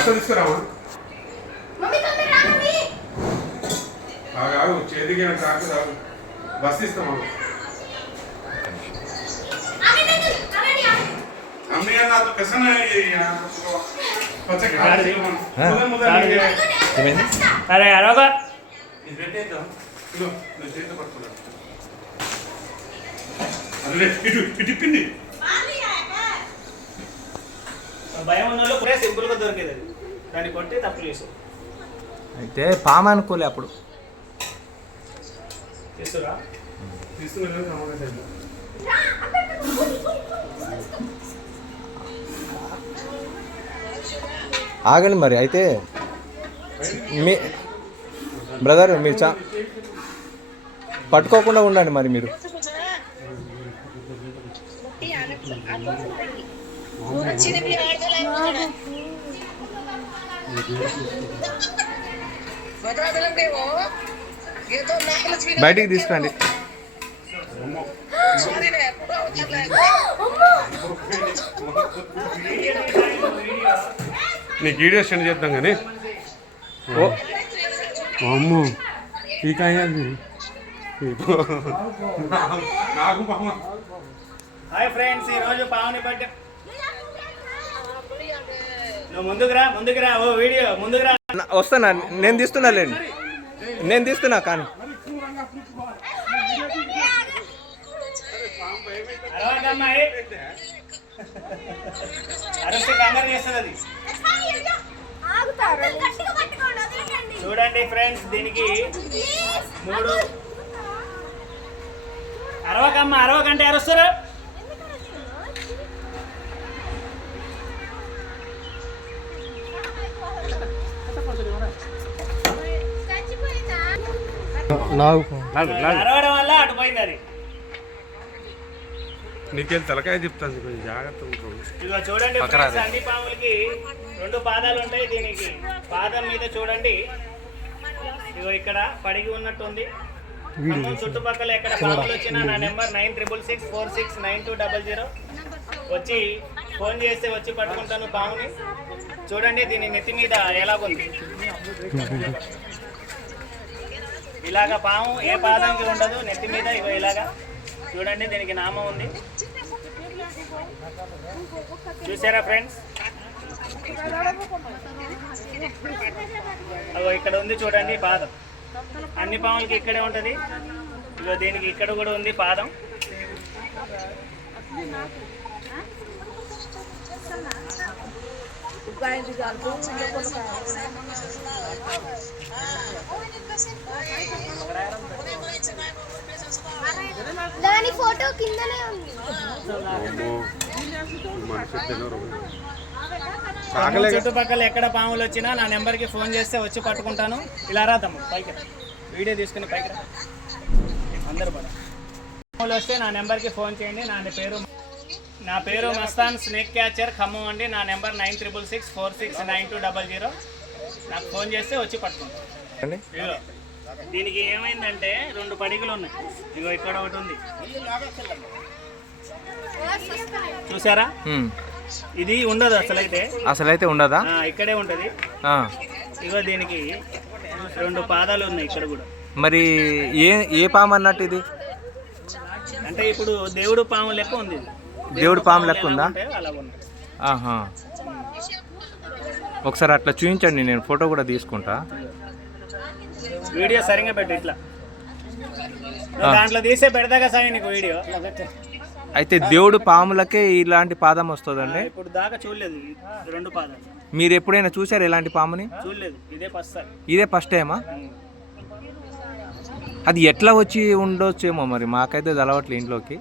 Bus తీసుకురామా ఆగు చేతికి tractor ఆగు బస్సు ఇస్తామా అరే అరవగా ఇటుపిండి భయం ఉన్న వాళ్ళు కూడా సింపుల్గా దొరికేది అది దాన్ని కొట్టి తప్పు చేసావు అయితే పాము అనుకోలే అప్పుడు చేస్తురా ఆగండి మరి అయితే మీ బ్రదర్ మీరు పట్టుకోకుండా ఉండండి మరి మీరు బయటికి తీసుకురండి నీకు వీడియో సెండ్ చేద్దాం కానీ ఓ అమ్మో ఈ కాయాలి నాకు హాయ్ ఫ్రెండ్స్ ఈరోజు పావుని బర్త్డే నువ్వు ముందుకు రా ఓ వీడియో ముందుకు రా వస్తానా నేను తీస్తున్నా కానీ అరవకమ్మాయి అరవై కంగారు చేస్తుంది అది చూడండి ఫ్రెండ్స్ దీనికి 3 అరవకంటే అరుస్తారు అరవడం వల్ల అటు పోయింది అది నీకేం తలకాయ చెప్తాను కొంచెం జాగ్రత్త ఉంటుంది ఇదిగో చూడండి ఫ్రెండ్స్ అన్ని పాములకి 2 పాదాలు ఉంటాయి దీనికి పాదం మీద చూడండి ఇదిగో ఇక్కడ పడిగి ఉన్నట్టుంది చుట్టుపక్కల ఎక్కడ పాములు వచ్చినా నా నెంబర్ 9646469200 వచ్చి ఫోన్ చేస్తే వచ్చి పట్టుకుంటాను పాముని చూడండి దీని నెత్తి మీద ఎలాగుంది ఇలాగా పాము ఏ పాదంకి ఉండదు నెత్తి మీద ఇగో ఇలాగా చూడండి దీనికి నామం ఉంది చూసారా ఫ్రెండ్స్ అగో ఇక్కడ ఉంది చూడండి పాదం అన్ని పాములకి ఇక్కడే ఉంటుంది ఇగో దీనికి ఇక్కడ కూడా ఉంది పాదం దాని ఫోటో కిందనే ఉంది చుట్టుపక్కల ఎక్కడ పాములు వచ్చినా నా నెంబర్కి ఫోన్ చేస్తే వచ్చి పట్టుకుంటాను ఇలా రాద్దాము పైకి వీడియో తీసుకుని పైకి రా అందరూ పడ పాములు వస్తే నా నెంబర్కి ఫోన్ చేయండి నా పేరు మస్తాన్ స్నేక్ క్యాచర్ ఖమ్మం అండి నా నెంబర్ 9646469200 నాకు ఫోన్ చేస్తే వచ్చి పట్టుకుంటాను దీనికి ఏమైందంటే 2 పడిగలు ఉన్నాయి ఇగో ఇక్కడ ఒకటి ఉంది చూసారా ఇది ఉండదు అసలైతే ఉండదా ఇక్కడే ఉంటది ఇగో దీనికి 2 పాదాలు ఉన్నాయి ఇక్కడ కూడా మరి ఏ పాము అన్నట్టు ఇది అంటే ఇప్పుడు దేవుడు పాము లెక్క ఉంది దేవుడు పాము లెక్క ఉందా ఆహా ఒకసారి అట్లా చూపించండి నేను ఫోటో కూడా తీసుకుంటా వీడియో సరిగా పెట్టు ఇట్లా దాంట్లో తీసే పెడతాగా సార్ నీకు వీడియో అయితే దేవుడు పాములకే ఇలాంటి పాదం వస్తుందండి ఇప్పుడు దాకా చూడలేదు 2 పాదాలు మీరు ఎప్పుడైనా చూసారు ఇలాంటి పాముని చూడలేదు ఇదే ఫస్ట్ టైమా అది ఎట్లా వచ్చి ఉండొచ్చేమో మరి మాకైతే తెలవట్లే ఇంట్లోకి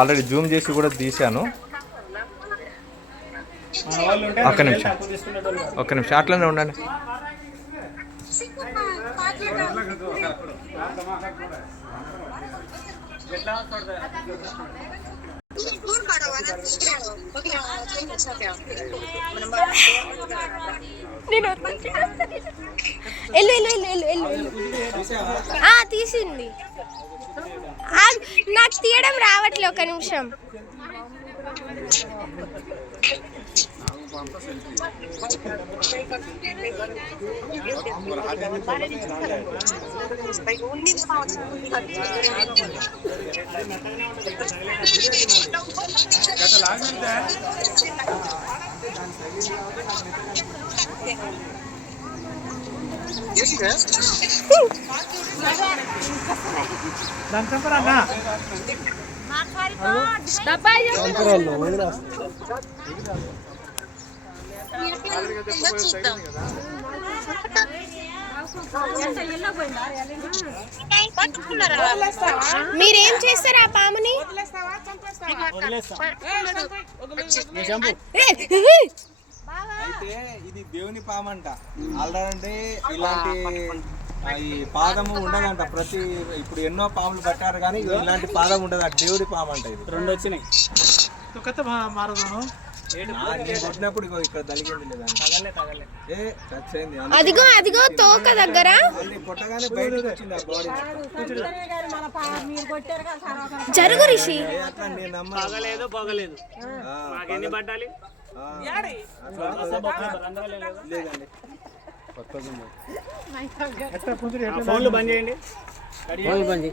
ఆల్రెడీ జూమ్ చేసి కూడా తీశాను ఒక్క నిమిషం అట్లనే ఉండండి తీసింది నాకు తీయడం రావట్లే ఒక నిమిషం మీరేం చేస్తారు ఆ పాముని? అయితే ఇది దేవుని పాము అంట. ఆల్రెడీ ఇలాంటి ఈ పాదము ఉండదంట. ఇప్పుడు ఎన్నో పాములు పట్టారు కానీ ఇలాంటి పాదం ఉండదు. దేవుడి పాము అంట. ఇది 2 వచ్చినాయి. కొట్టినప్పుడు ఇక్కడ తగిలింది లేదా? తగలే టచ్ అయింది. అదిగో అదిగో తోక దగ్గర కొట్టగానే బయటకు వచ్చింది ఆ బాడీ. జరుగు రిషి. నేను నమ్మ పగలేదు మాకెన్ని పట్టాలి? లేదండి. ఫోన్లు బంద్ చేయండి.